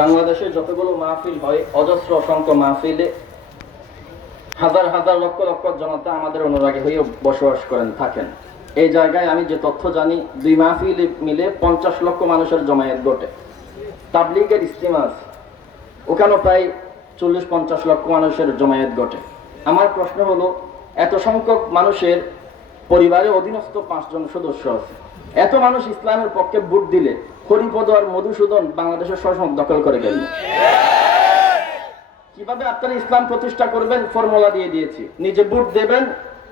বাংলাদেশে যতগুলো মাহফিল হয়, অজস্র অসংখ্য মাহফিলে হাজার হাজার লক্ষ লক্ষ জনতা আমাদের অনুরাগী হয়ে বসবাস করেন, থাকেন। এই জায়গায় আমি যে তথ্য জানি, দুই মাহফিল মিলে পঞ্চাশ লক্ষ মানুষের জমায়েত ঘটে। তাবলিগের ইস্তিমা আছে। ওখানেও প্রায় চল্লিশ, পঞ্চাশ লক্ষ মানুষের জমায়েত ঘটে। আমার প্রশ্ন হলো, এত সংখ্যক মানুষের পরিবারে অধীনস্থ পাঁচজন সদস্য আছে? এত মানুষ ইসলামের পক্ষে ভোট দিলে হরিপদ আর মধুসূদন বাংলাদেশের শাসন দখল করে গেল। কীভাবে আপনারা ইসলাম প্রতিষ্ঠা করবেন? ফর্মুলা দিয়ে দিয়েছি। নিজে ভোট দেবেন,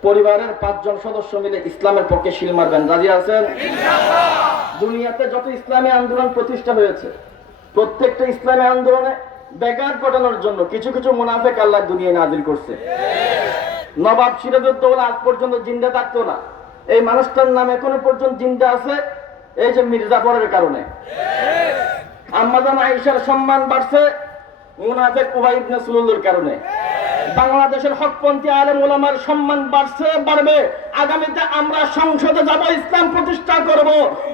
পরিবারের পাঁচজন সদস্য মিলে ইসলামের পক্ষে শিল মারবেন। রাজি আছেন? দুনিয়াতে যত ইসলামী আন্দোলন প্রতিষ্ঠা হয়েছে, প্রত্যেকটা ইসলামী আন্দোলনে বেকার ঘটানোর জন্য কিছু কিছু মুনাফেক আল্লাহ দুনিয়ায় নাজিল করছে। নবাব সিরাজউদ্দৌলা আজ পর্যন্ত জিন্দা থাকতো না। এই মানুষটার নাম এখনও পর্যন্ত জিন্দা আছে, এই যে মির্জাফরের কারণে। আইসার সম্মান বাড়ছে, মুনাফেক উবাই ইবনে সুলুলের কারণে। বাংলাদেশের হকপন্থী আলেম ওলামার সম্মান বাড়ছে, বাড়বে। আগামীতে আমরা সংসদে যাব, ইসলাম প্রতিষ্ঠা করব।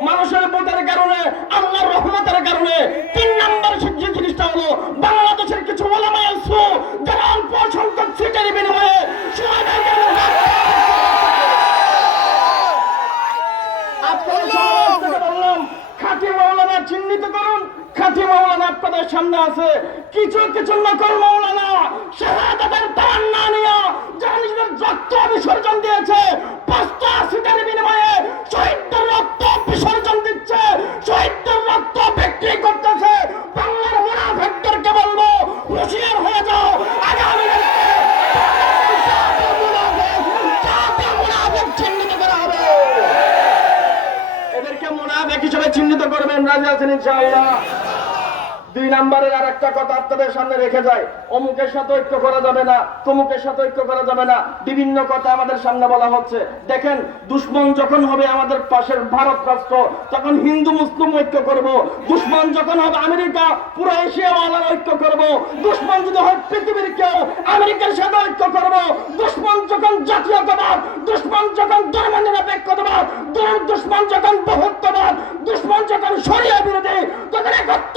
মানুষের ভোটের কারণে আল্লাহর খাঁটি মৌলানা চিহ্নিত করুন, খাঁটি মৌলানা আপনাদের সামনে আছে। কিছু কিছু নকল মৌলানা শাহাদাতের তান্না নিয়ে যারা নিজেদের রক্ত বিসর্জন দিয়েছে চিহ্নিত করবেন রাজি আছেন ইনশাআল্লাহ। দুই নম্বরের আর একটা কথা আপনাদের সামনে রেখে যায়। অমুকের সাথে ঐক্য করা যাবে না, তমুকের সাথে ঐক্য করা যাবে না। বিভিন্ন কথা আমাদের সামনে বলা হচ্ছে। দেখেন, দুশ্মন যখন হবে আমাদের পাশের ভারত রাষ্ট্র, তখন হিন্দু, মুসলিম ঐক্য করব। দুশ্মন যখন হবে আমেরিকা, পুরো এশিয়া ওয়ালার ঐক্য করব। দুশ্মন যদি হয় পৃথিবীর কেউ, আমেরিকার সাথে ঐক্য করব। দুশ্মন যখন জাতীয়তাবাদ, দুশ্মন যখন ধর্ম নিরপেক্ষতাবাদ দুশ্মন যখন বহুত্ববাদ, দুশ্মন যখন শরিয়া বিরোধী, তখন একত্ববাদীরা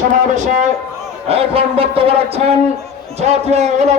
সমাবেশে এখন বক্তব্য রাখছেন জাতীয়